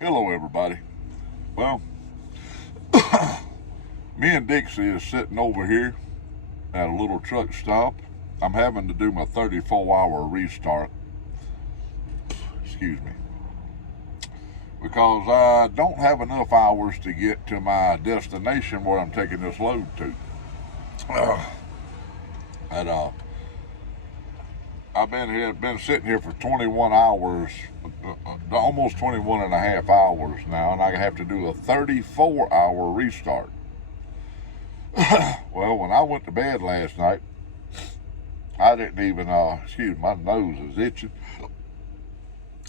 Hello, everybody. Well, me and Dixie is sitting over here at a little truck stop. I'm having to do my 34-hour restart. Excuse me. Because I don't have enough hours to get to my destination where I'm taking this load to. And I've been sitting here for 21 hours, almost 21 and a half hours now, and I have to do a 34-hour restart. Well, when I went to bed last night, I didn't even, my nose is itching.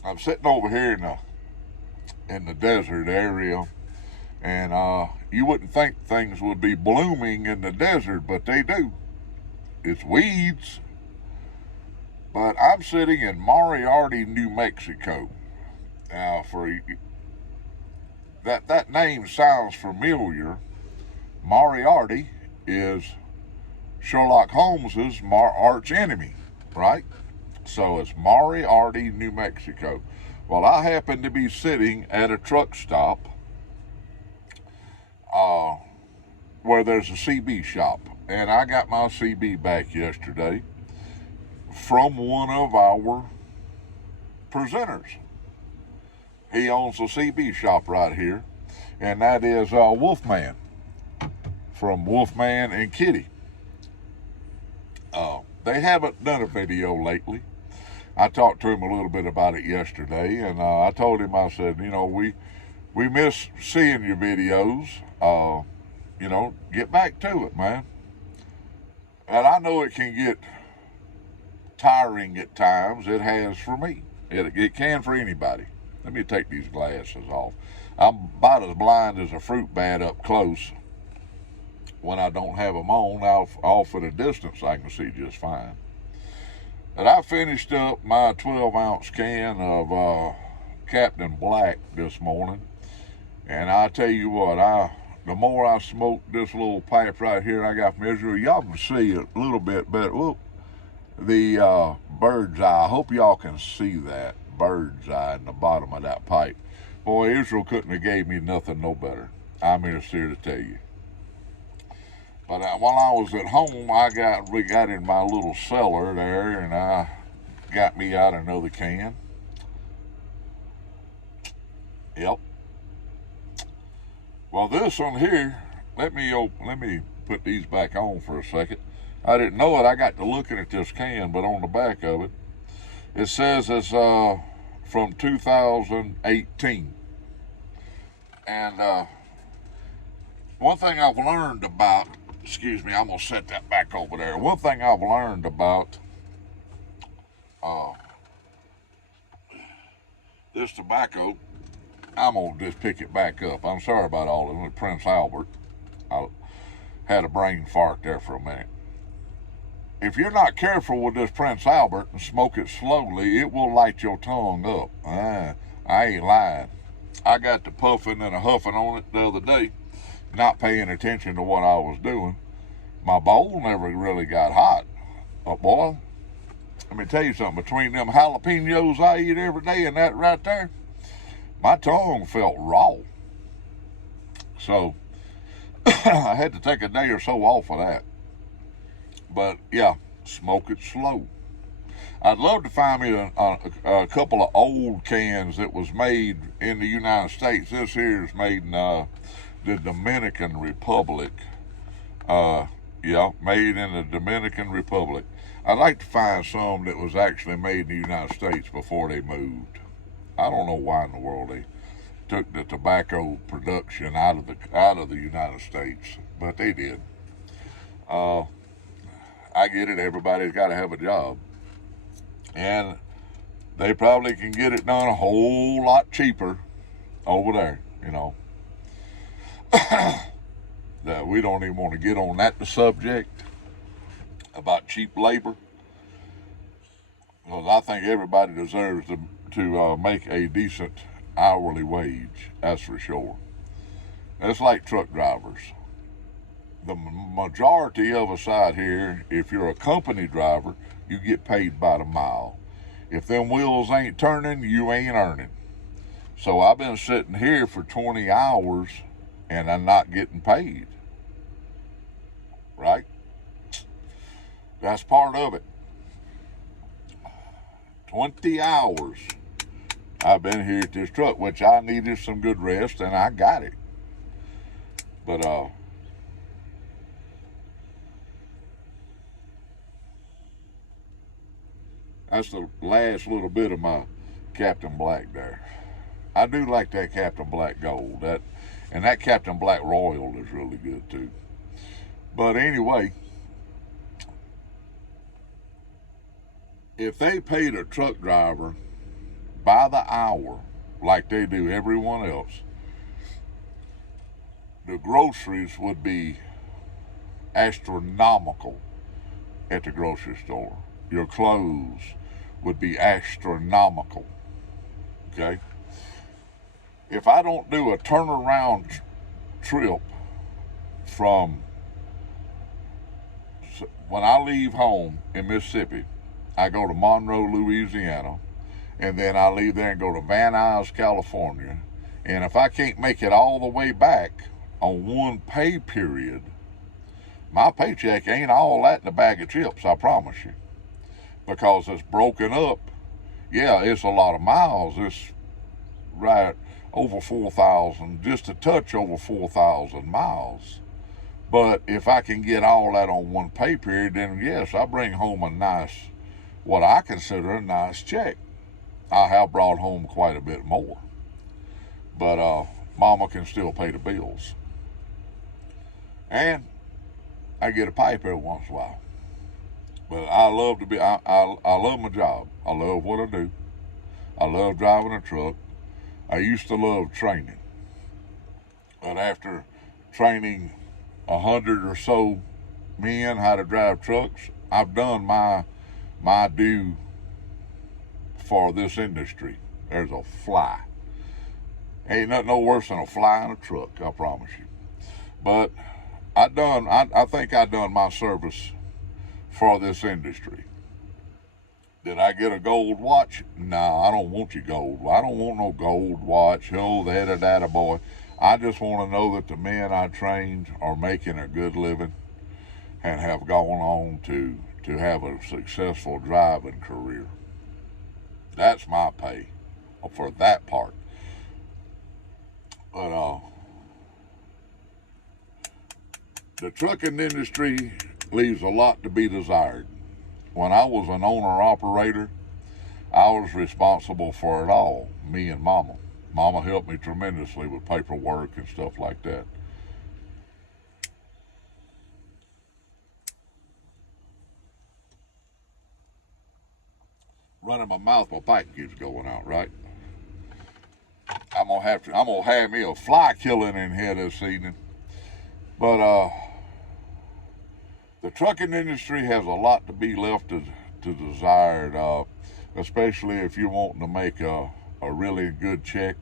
I'm sitting over here in the desert area, and you wouldn't think things would be blooming in the desert, but they do. It's weeds. But I'm sitting in Moriarty, New Mexico. Now, that name sounds familiar. Moriarty is Sherlock Holmes's arch enemy, right? So it's Moriarty, New Mexico. Well, I happen to be sitting at a truck stop where there's a CB shop, and I got my CB back yesterday from one of our presenters. He owns a CB shop right here, and that is Wolfman from Wolfman and Kitty. They haven't done a video lately. I talked to him a little bit about it yesterday, and I told him, I said, we miss seeing your videos. Get back to it, man. And I know it can get tiring at times. It has for me. It can for anybody. Let me take these glasses off. I'm about as blind as a fruit bat up close. When I don't have them on, off at a distance, I can see just fine. But I finished up my 12-ounce can of Captain Black this morning, and I tell you what, the more I smoked this little pipe right here, I got from Israel. Y'all can see it a little bit better. Whoop. The bird's eye. I hope y'all can see that bird's eye in the bottom of that pipe. Boy, Israel couldn't have gave me nothing no better. I'm here to tell you. But while I was at home, we got in my little cellar there, and I got me out another can. Yep. Well, this one here, let me put these back on for a second. I didn't know it. I got to looking at this can, but on the back of it, it says it's from 2018. And one thing I've learned about, excuse me, I'm going to set that back over there. One thing I've learned about this tobacco, I'm going to just pick it back up. I'm sorry about all of it. Prince Albert. I had a brain fart there for a minute. If you're not careful with this Prince Albert and smoke it slowly, it will light your tongue up. I ain't lying. I got to puffing and a huffing on it the other day, not paying attention to what I was doing. My bowl never really got hot. But boy, let me tell you something. Between them jalapenos I eat every day and that right there, my tongue felt raw. So I had to take a day or so off of that. But yeah, smoke it slow. I'd love to find me a couple of old cans that was made in the United States. This here is made in the Dominican Republic. Made in the Dominican Republic. I'd like to find some that was actually made in the United States before they moved. I don't know why in the world they took the tobacco production out of the United States, but they did. I get it. Everybody's got to have a job. And they probably can get it done a whole lot cheaper over there, That we don't even want to get on the subject about cheap labor. Because I think everybody deserves to make a decent hourly wage. That's for sure. It's like truck drivers. The majority of us out here, if you're a company driver, you get paid by the mile. If them wheels ain't turning, you ain't earning. So I've been sitting here for 20 hours and I'm not getting paid. Right? That's part of it. 20 hours I've been here at this truck, which I needed some good rest and I got it. But that's the last little bit of my Captain Black there. I do like that Captain Black Gold. That Captain Black Royal is really good too. But anyway, if they paid a truck driver by the hour like they do everyone else, the groceries would be astronomical at the grocery store. Your clothes would be astronomical. Okay? If I don't do a turnaround trip from when I leave home in Mississippi, I go to Monroe, Louisiana, and then I leave there and go to Van Nuys, California. And if I can't make it all the way back on one pay period, my paycheck ain't all that in a bag of chips, I promise you. Because it's broken up. Yeah, it's a lot of miles. It's right over 4,000, just a touch over 4,000 miles. But if I can get all that on one pay period, then yes, I bring home a nice, what I consider a nice check. I have brought home quite a bit more. But mama can still pay the bills. And I get a pipe every once in a while. But I love my job. I love what I do. I love driving a truck. I used to love training. But after training 100 or so men how to drive trucks, I've done my due for this industry. There's a fly. Ain't nothing no worse than a fly in a truck, I promise you. But I think I done my service for this industry. Did I get a gold watch? Nah, I don't want your gold. I don't want no gold watch. Oh, they had a data boy. I just want to know that the men I trained are making a good living and have gone on to have a successful driving career. That's my pay for that part. But the trucking industry leaves a lot to be desired. When I was an owner-operator, I was responsible for it all, me and Mama. Mama helped me tremendously with paperwork and stuff like that. Running my mouth, my pipe keeps going out, right? I'm gonna have me a fly killing in here this evening. But the trucking industry has a lot to be left to desired, especially if you're wanting to make a really good check.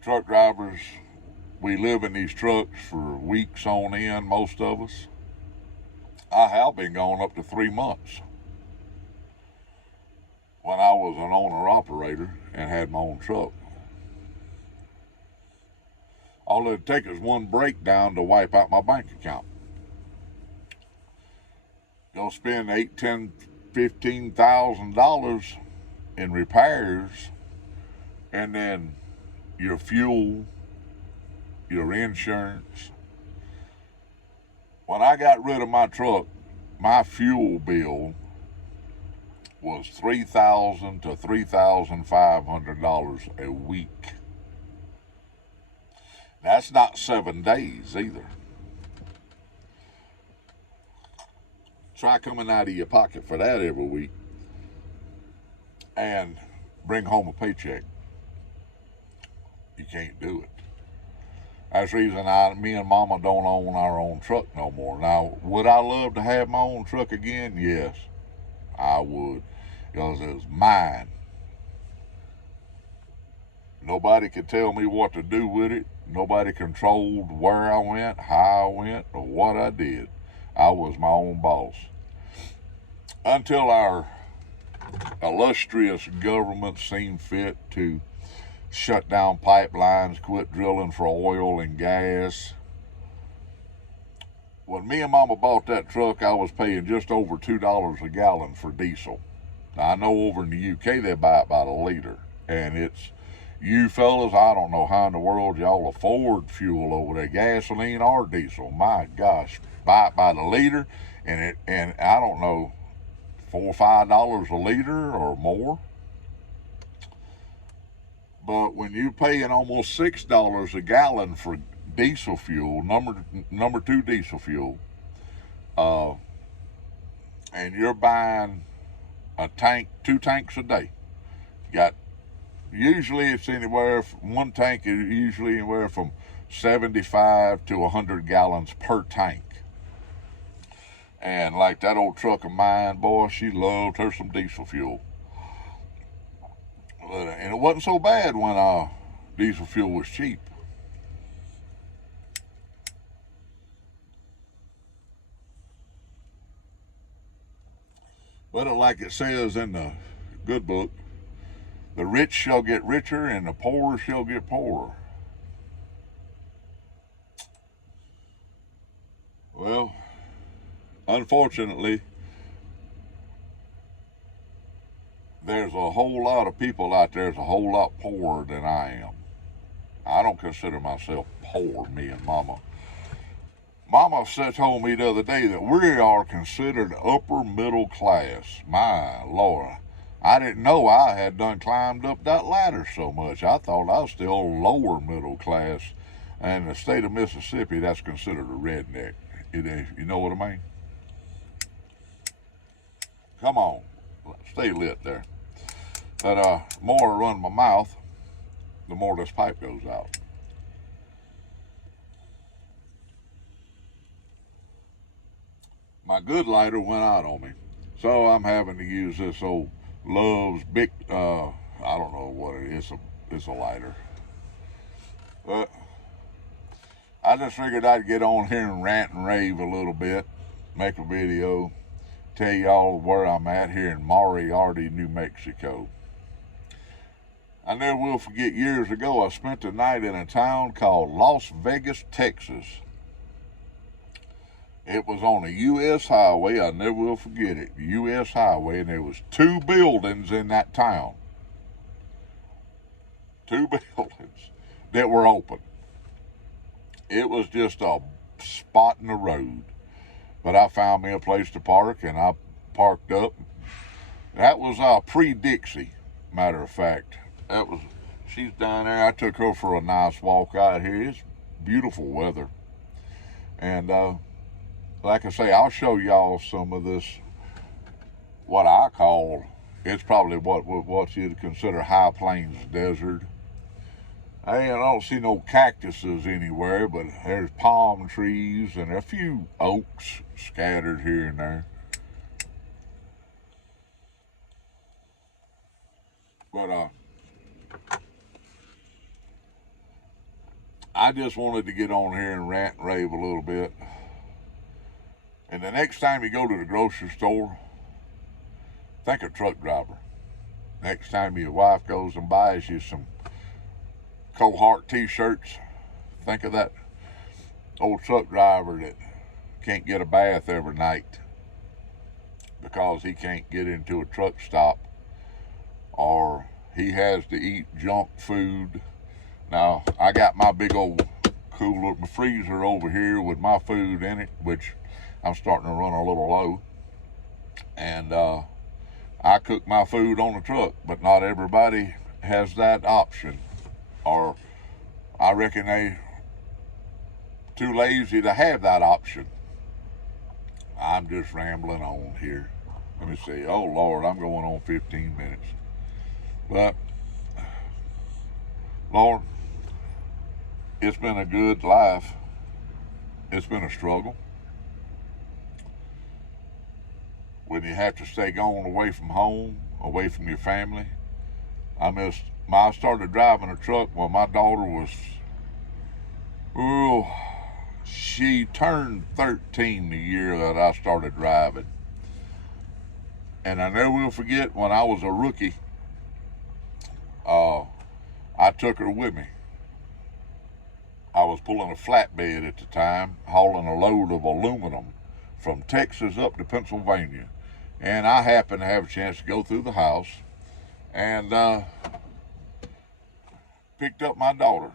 Truck drivers, we live in these trucks for weeks on end, most of us. I have been gone up to 3 months when I was an owner operator and had my own truck. All it'd take is one breakdown to wipe out my bank account. You'll spend $8, $10, $15,000 in repairs, and then your fuel, your insurance. When I got rid of my truck, my fuel bill was $3,000 to $3,500 a week. That's not 7 days either. Try coming out of your pocket for that every week and bring home a paycheck. You can't do it. That's the reason me and Mama don't own our own truck no more. Now, would I love to have my own truck again? Yes, I would, because it's mine. Nobody could tell me what to do with it. Nobody controlled where I went, how I went, or what I did. I was my own boss. Until our illustrious government seen fit to shut down pipelines, quit drilling for oil and gas. When me and Mama bought that truck, I was paying just over $2 a gallon for diesel. Now, I know over in the UK they buy it by the liter, and it's, you fellas, I don't know how in the world y'all afford fuel over there, gasoline or diesel. My gosh, buy it by the liter, and I don't know, $4 or $5 a liter or more. But when you're paying almost $6 a gallon for diesel fuel, number two diesel fuel, and you're buying a tank, 2 tanks a day. You got, usually it's anywhere from, one tank is usually anywhere from 75 to 100 gallons per tank. And like that old truck of mine, boy, she loved her some diesel fuel. And it wasn't so bad when diesel fuel was cheap. But like it says in the good book, the rich shall get richer and the poor shall get poorer. Well, unfortunately, there's a whole lot of people out there that's a whole lot poorer than I am. I don't consider myself poor, me and Mama. Mama told me the other day that we are considered upper middle class. My Lord, I didn't know I had done climbed up that ladder so much. I thought I was still lower middle class. And in the state of Mississippi, that's considered a redneck. It is, you know what I mean? Come on, stay lit there. But the more I run my mouth, the more this pipe goes out. My good lighter went out on me, so I'm having to use this old Love's big, I don't know what it is, it's a lighter. But I just figured I'd get on here and rant and rave a little bit, make a video, tell y'all where I'm at here in Moriarty, New Mexico. I never will forget, years ago I spent the night in a town called Las Vegas, Texas. It was on a U.S. highway. I never will forget it. U.S. highway, and there was 2 buildings in that town. 2 buildings that were open. It was just a spot in the road. But I found me a place to park, and I parked up. That was pre-Dixie, matter of fact. That was, she's down there. I took her for a nice walk out here. It's beautiful weather. And like I say, I'll show y'all some of this, what I call, it's probably what you'd consider high plains desert. I don't see no cactuses anywhere, but there's palm trees and a few oaks scattered here and there. But I just wanted to get on here and rant and rave a little bit. And the next time you go to the grocery store, think of truck driver. Next time your wife goes and buys you some Cohart t-shirts, think of that old truck driver that can't get a bath every night because he can't get into a truck stop, or he has to eat junk food. Now, I got my big old cooler, my freezer over here with my food in it, which I'm starting to run a little low. And I cook my food on the truck, but not everybody has that option. Or I reckon they too lazy to have that option. I'm just rambling on here. Let me see. Oh, Lord, I'm going on 15 minutes. But, Lord, it's been a good life. It's been a struggle. When you have to stay gone away from home, away from your family. I started driving a truck when my daughter was, she turned 13 the year that I started driving. And I never will forget when I was a rookie, I took her with me. I was pulling a flatbed at the time, hauling a load of aluminum from Texas up to Pennsylvania. And I happened to have a chance to go through the house and picked up my daughter.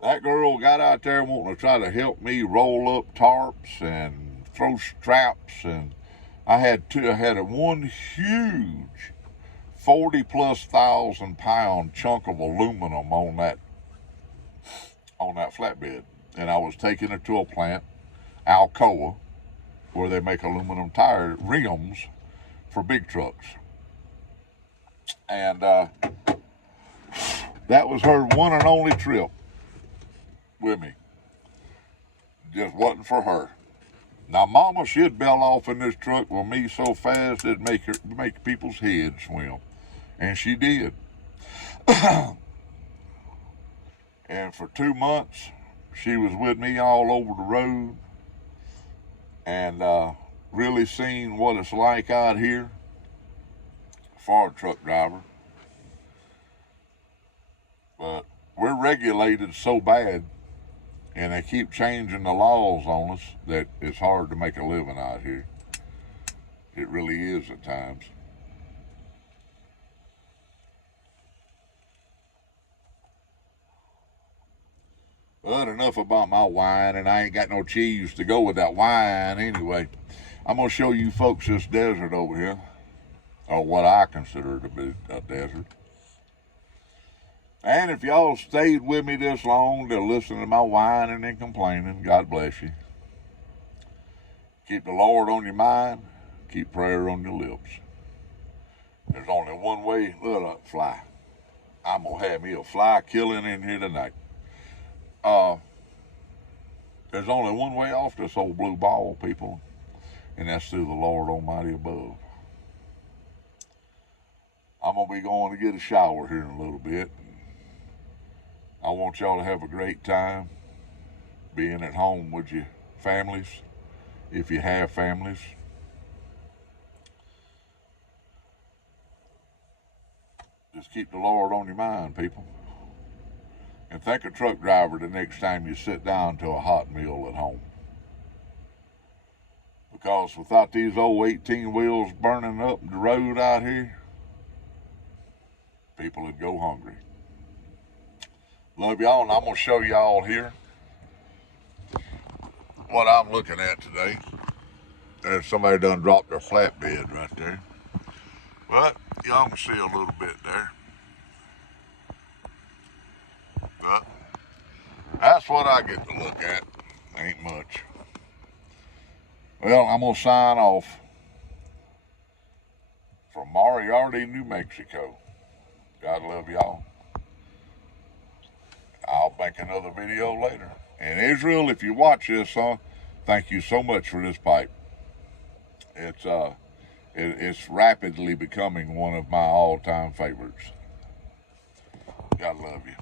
That girl got out there wanting to try to help me roll up tarps and throw straps, and I had one huge 40+ thousand pound chunk of aluminum on that flatbed, and I was taking it to a plant, Alcoa, where they make aluminum tire rims for big trucks, and that was her one and only trip with me. Just wasn't for her. Now, Mama, she'd bail off in this truck with me so fast it'd make people's heads swim. And she did. And for 2 months, she was with me all over the road and really seen what it's like out here for a truck driver. But we're regulated so bad, and they keep changing the laws on us, that it's hard to make a living out here. It really is at times. But enough about my wine, and I ain't got no cheese to go with that wine anyway. I'm going to show you folks this desert over here, or what I consider to be a desert. And if y'all stayed with me this long to listen to my whining and complaining, God bless you. Keep the Lord on your mind. Keep prayer on your lips. There's only one way. Look at that fly. I'm going to have me a fly killing in here tonight. There's only one way off this old blue ball, people, and that's through the Lord Almighty above. I'm going to be going to get a shower here in a little bit. I want y'all to have a great time being at home with your families, if you have families. Just keep the Lord on your mind, people. And think a truck driver the next time you sit down to a hot meal at home. Because without these old 18 wheels burning up the road out here, people would go hungry. Love y'all, and I'm going to show y'all here what I'm looking at today. There's somebody done dropped their flatbed right there. But y'all can see a little bit there. But that's what I get to look at. Ain't much. Well, I'm going to sign off from Moriarty, New Mexico. God love y'all. I'll make another video later. And Israel, if you watch this, thank you so much for this pipe. It's rapidly becoming one of my all-time favorites. God love you.